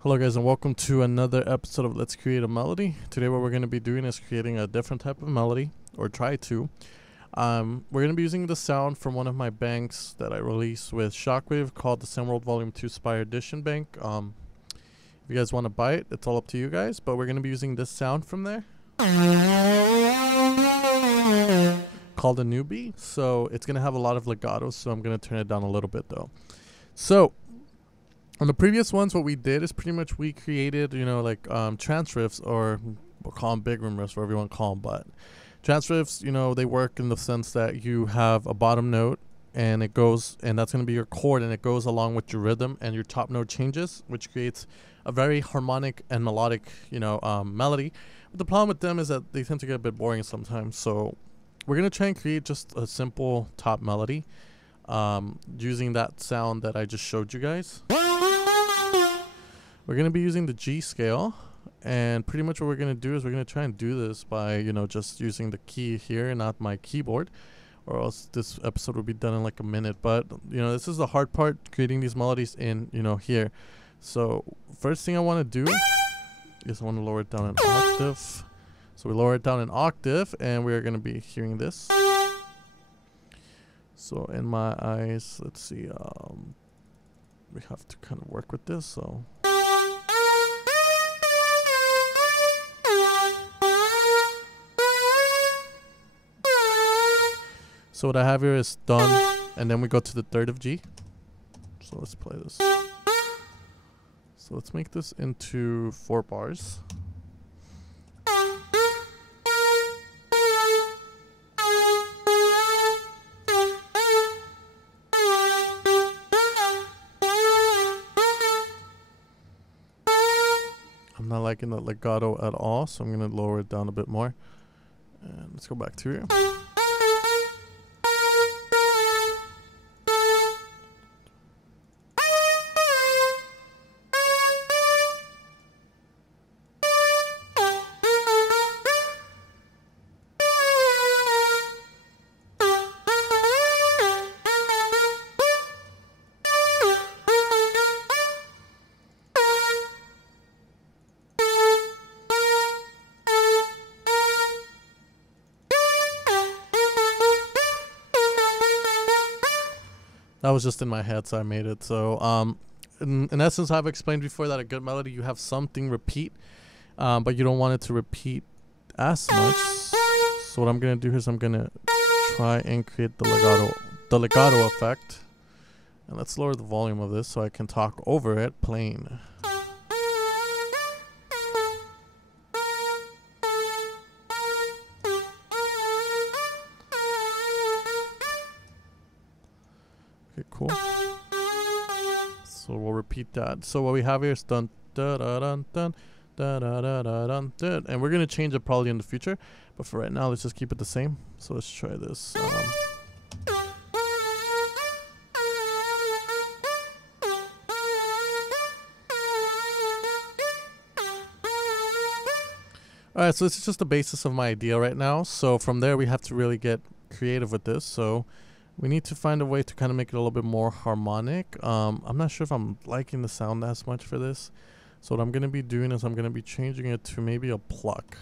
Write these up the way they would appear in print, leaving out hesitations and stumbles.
Hello guys and welcome to another episode of Let's Create a Melody. Today what we're going to be doing is creating a different type of melody, or try to. We're going to be using the sound from one of my banks that I released with Shockwave called the Zen World Volume 2 Spire Edition bank. If you guys want to buy it, it's all up to you guys, but we're going to be using this sound from there called a newbie. So it's going to have a lot of legato, so I'm going to turn it down a little bit though. So on the previous ones, what we did is pretty much we created, like trance riffs, or we'll call them big room riffs, whatever you want to call them. But trance riffs, they work in the sense that you have a bottom note and it goes, and that's going to be your chord, and it goes along with your rhythm, and your top note changes, which creates a very harmonic and melodic, melody. But the problem with them is that they tend to get a bit boring sometimes. So we're going to try and create just a simple top melody using that sound that I just showed you guys. We're going to be using the G scale, and pretty much what we're going to do is we're going to try and do this by, just using the key here and not my keyboard, or else this episode will be done in like a minute. But, this is the hard part, creating these melodies in, here. So first thing I want to do is I want to lower it down an octave. So we lower it down an octave, and we're going to be hearing this. So in my eyes, let's see, we have to kind of work with this, so... So what I have here is done, and then we go to the third of G. So let's play this. So let's make this into 4 bars. I'm not liking the legato at all, so I'm going to lower it down a bit more. And let's go back to here. That was just in my head, so I made it. So, in essence, I've explained before that a good melody, you have something repeat, but you don't want it to repeat as much. So what I'm gonna do is I'm gonna try and create the legato effect. And let's lower the volume of this so I can talk over it plain. Okay, cool. So we'll repeat that. So what we have here is dun da da dun dun da da da da dun dun, and we're gonna change it probably in the future, but for right now let's just keep it the same. So let's try this. Alright, so this is just the basis of my idea right now. So from there we have to really get creative with this. So we need to find a way to kind of make it a little bit more harmonic. I'm not sure if I'm liking the sound as much for this. So what I'm going to be doing is I'm going to be changing it to maybe a pluck.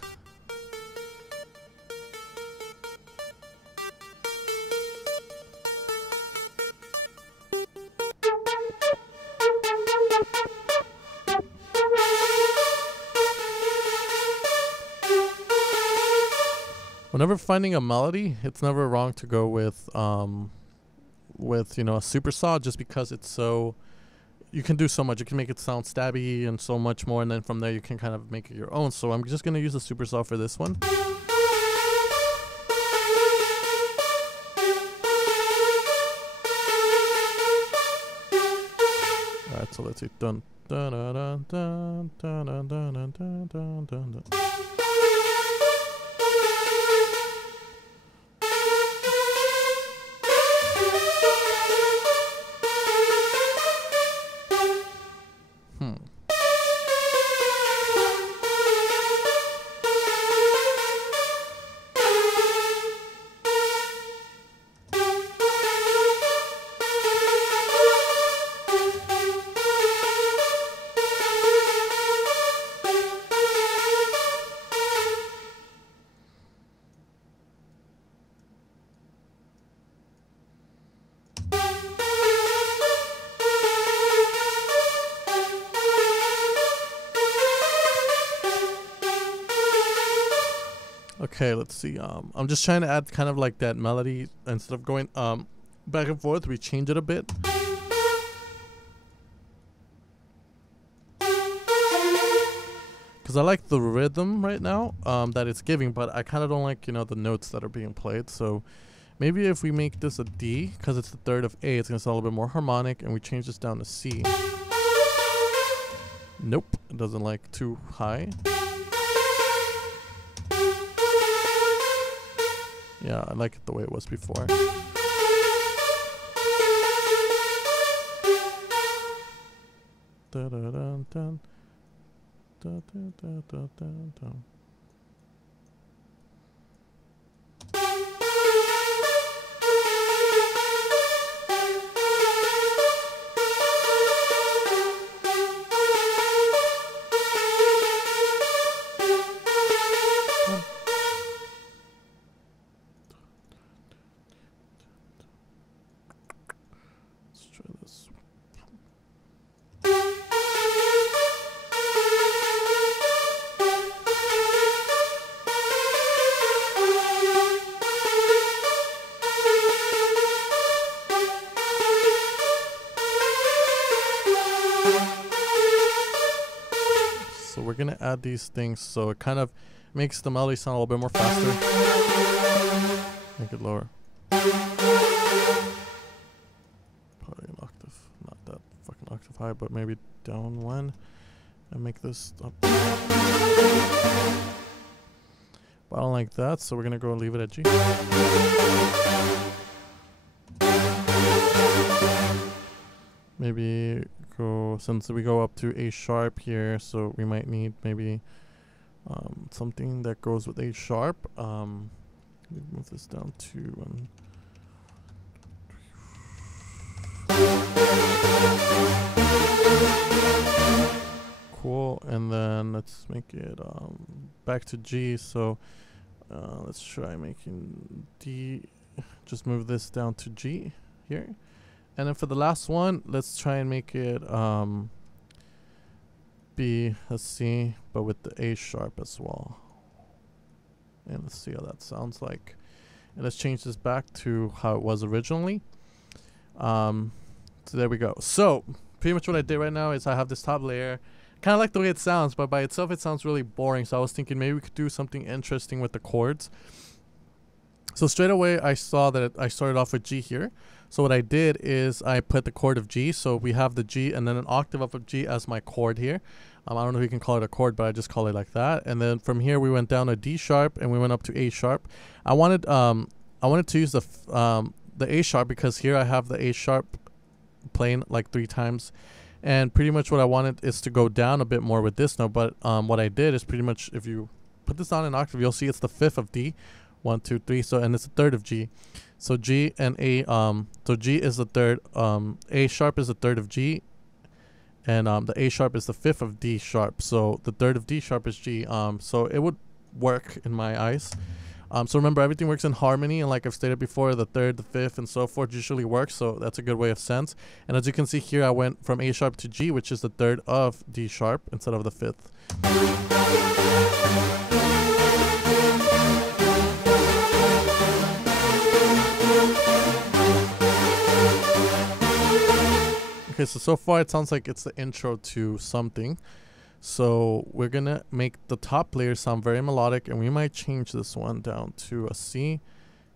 Whenever finding a melody, it's never wrong to go with a super saw, just because it's so, you can do so much. You can make it sound stabby and so much more, and then from there you can kind of make it your own. So I'm just gonna use a super saw for this one. Alright, so let's see. Dun dun dun dun dun dun dun dun dun dun dun. Okay, let's see. I'm just trying to add kind of like that melody. Instead of going back and forth, we change it a bit. Because I like the rhythm right now that it's giving, but I kind of don't like, you know, the notes that are being played. So maybe if we make this a D, because it's the third of A, it's going to sound a little bit more harmonic, and we change this down to C. Nope, it doesn't like too high. Yeah, I like it the way it was before. Dun-dun-dun-dun. Dun-dun-dun-dun-dun. Let's try this. So we're gonna add these things so it kind of makes the melody sound a little bit more faster. Make it lower. Probably an octave, not that fucking octave high, but maybe down one, and make this up. But I don't like that, so we're gonna go and leave it at G. Maybe go, since we go up to A sharp here, so we might need maybe something that goes with A sharp. Move this down to 1. Cool, and then let's make it back to G. So let's try making D. Just move this down to G here. And then for the last one, let's try and make it be a C, but with the A sharp as well. And let's see how that sounds like. And let's change this back to how it was originally. So there we go. So pretty much what I did right now is I have this top layer. Kind of like the way it sounds, but by itself it sounds really boring. So I was thinking maybe we could do something interesting with the chords. So straight away I saw that I started off with G here. So what I did is I put the chord of G. So we have the G and then an octave up of G as my chord here. I don't know if you can call it a chord, but I just call it like that. And then from here we went down to D sharp and we went up to A sharp. I wanted to use the A sharp because here I have the A sharp playing like 3 times. And pretty much what I wanted is to go down a bit more with this note. But what I did is pretty much, if you put this on an octave, you'll see it's the 5th of D. 1, 2, 3. So, and it's the 3rd of G. So G and A, so G is the 3rd, A sharp is the 3rd of G. And the A sharp is the 5th of D sharp. So the 3rd of D sharp is G. So it would work in my eyes. So remember, everything works in harmony, and like I've stated before, the 3rd, the 5th, and so forth usually works. So that's a good way of sense. And as you can see here, I went from A sharp to G, which is the 3rd of D sharp instead of the 5th. Okay, so far it sounds like it's the intro to something. So we're gonna make the top layer sound very melodic, and we might change this one down to a C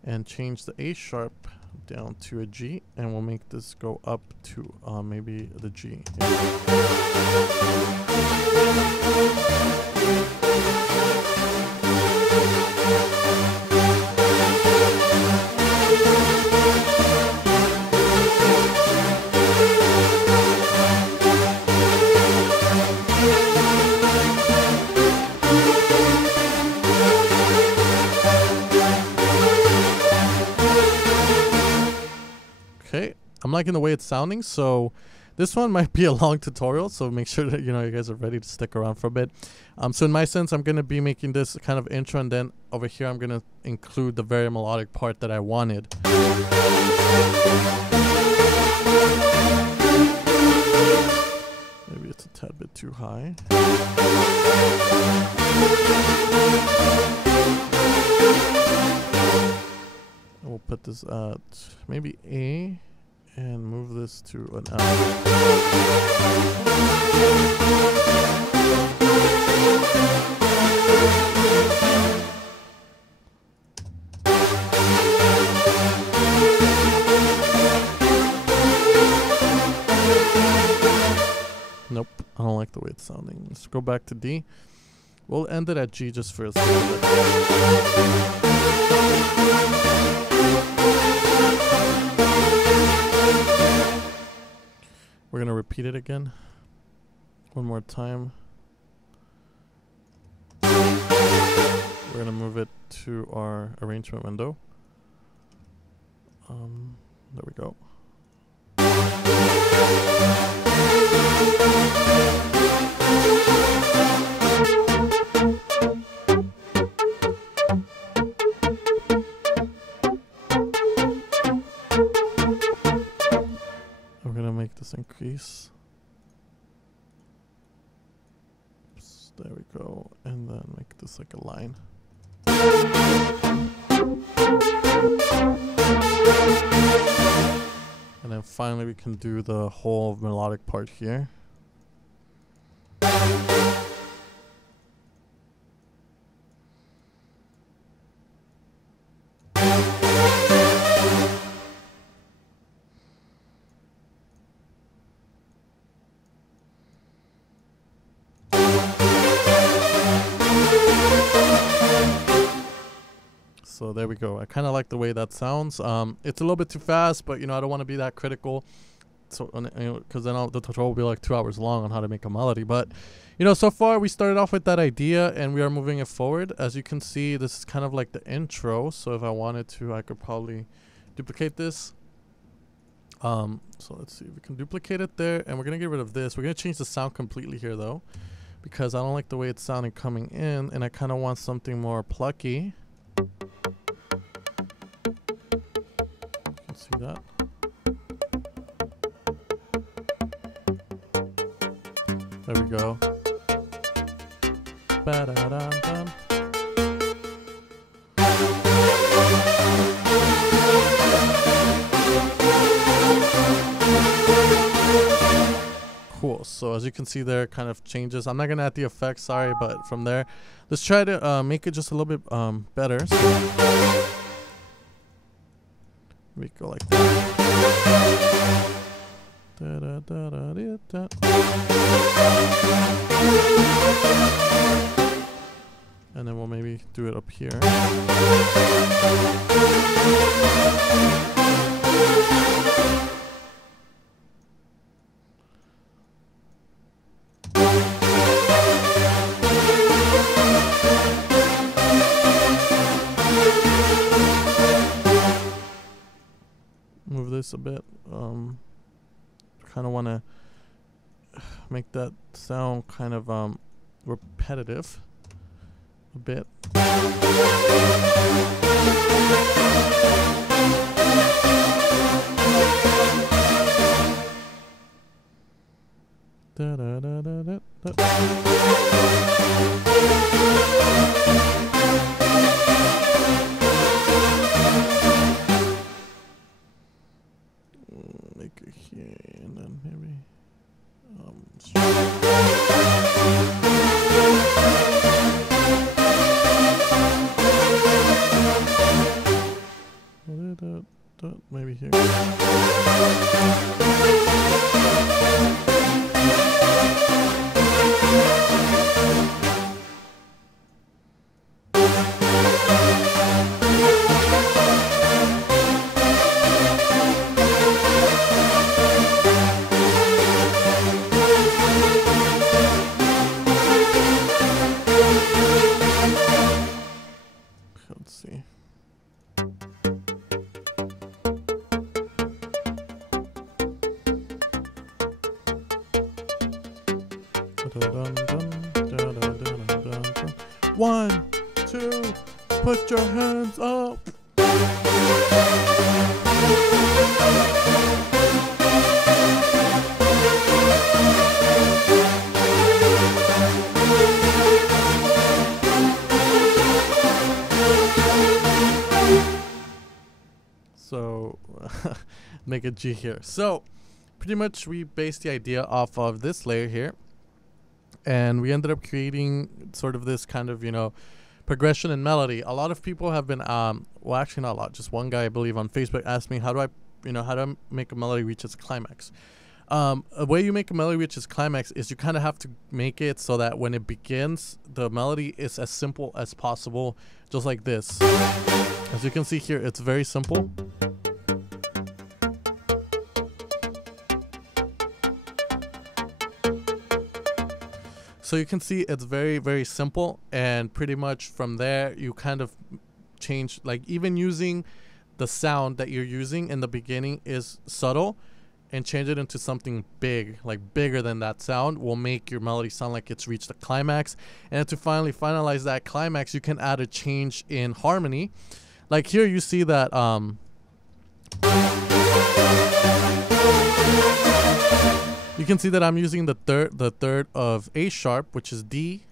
and change the A sharp down to a G, and we'll make this go up to maybe the G. Okay, I'm liking the way it's sounding, so this one might be a long tutorial, so make sure that you guys are ready to stick around for a bit. So in my sense, I'm going to be making this kind of intro, and then over here I'm going to include the very melodic part that I wanted. Maybe it's a tad bit too high. We'll put this at maybe A and move this to an F. Nope, I don't like the way it's sounding. Let's go back to D. We'll end it at G just for a second. We're going to repeat it again. One more time. We're going to move it to our arrangement window. There we go. We're gonna make this increase. Oops, there we go, and then make this like a line. And then finally we can do the whole melodic part here. So there we go. I kind of like the way that sounds. It's a little bit too fast, but you know, I don't want to be that critical. So, because then the tutorial will be like 2 hours long on how to make a melody. But you know, so far we started off with that idea and we are moving it forward. As you can see, this is kind of like the intro. So if I wanted to, I could probably duplicate this. So let's see if we can duplicate it there, and we're gonna get rid of this. We're gonna change the sound completely here though, because I don't like the way it's sounding coming in, and I kind of want something more plucky. You can see that. There we go. Ba-da-dum-dum. Cool. So as you can see there, it kind of changes. I'm not gonna add the effects, sorry, but from there, let's try to make it just a little bit better. So we go like that. Da, da, da, da, da, da. And then we'll maybe do it up here. Move this a bit. Kind of want to make that sound kind of repetitive a bit. Da, da, da, da, da, da. Make it here and then maybe maybe here. Let's see. One, two, put your hands up. make a G here. So pretty much we based the idea off of this layer here, and we ended up creating sort of this kind of, you know, progression and melody. A lot of people have been well, actually not a lot, just one guy I believe on Facebook asked me, how do I make a melody reach its climax. A way you make a melody reach its climax is you kind of have to make it so that when it begins, the melody is as simple as possible, just like this. As you can see here, it's very simple. So you can see it's very, very simple, and pretty much from there you kind of change, like even using the sound that you're using in the beginning is subtle, and change it into something big, like bigger than that sound, will make your melody sound like it's reached the climax. And to finally finalize that climax, you can add a change in harmony. Like here you see that you can see that I'm using the third of A sharp, which is D,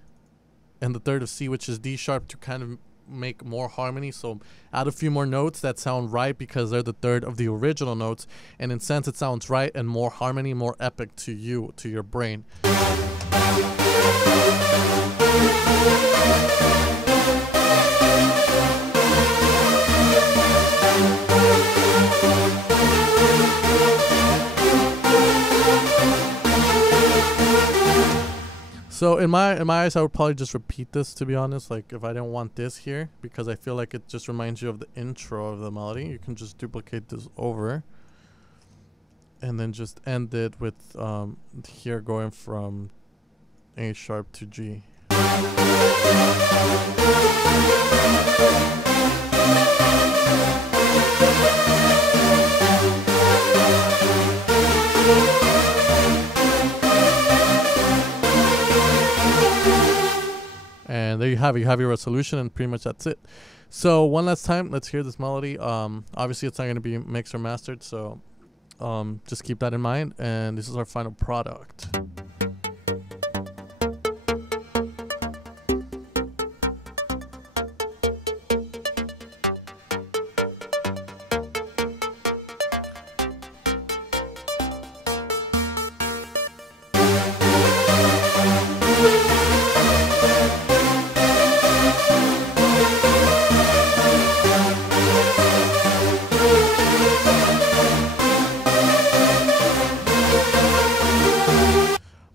and the third of C, which is D sharp, to kind of make more harmony. So add a few more notes that sound right because they're the third of the original notes, and in sense it sounds right and more harmony, more epic to you, to your brain. So in my eyes, I would probably just repeat this, to be honest. Like if I didn't want this here, because I feel like it just reminds you of the intro of the melody, you can just duplicate this over and then just end it with here going from A sharp to G. And there you have it. You have your resolution, and pretty much that's it. So one last time, let's hear this melody. Obviously it's not going to be mixed or mastered, so just keep that in mind. And this is our final product.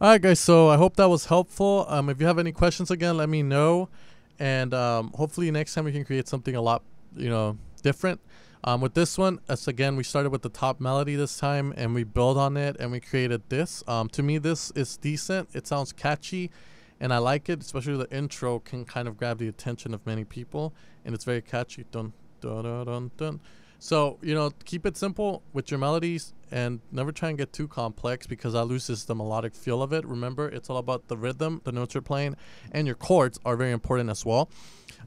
Alright guys, so I hope that was helpful. If you have any questions, again, let me know, and hopefully next time we can create something a lot, you know, different. With this one, as again, we started with the top melody this time, and we build on it, and we created this. To me, this is decent. It sounds catchy, and I like it, especially the intro can kind of grab the attention of many people, and it's very catchy. Dun, dun, dun, dun, dun. So, you know, keep it simple with your melodies, and never try and get too complex, because that loses the melodic feel of it. Remember, it's all about the rhythm, the notes you're playing, and your chords are very important as well.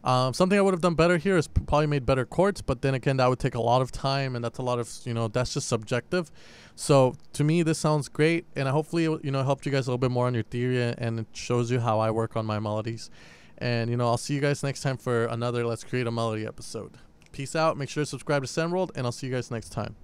Something I would have done better here is probably made better chords, but then again, that would take a lot of time, and that's a lot of, you know, that's just subjective. So to me, this sounds great, and I hopefully, you know, helped you guys a little bit more on your theory, and it shows you how I work on my melodies. And, you know, I'll see you guys next time for another Let's Create a Melody episode. Peace out. Make sure to subscribe to Zen World, and I'll see you guys next time.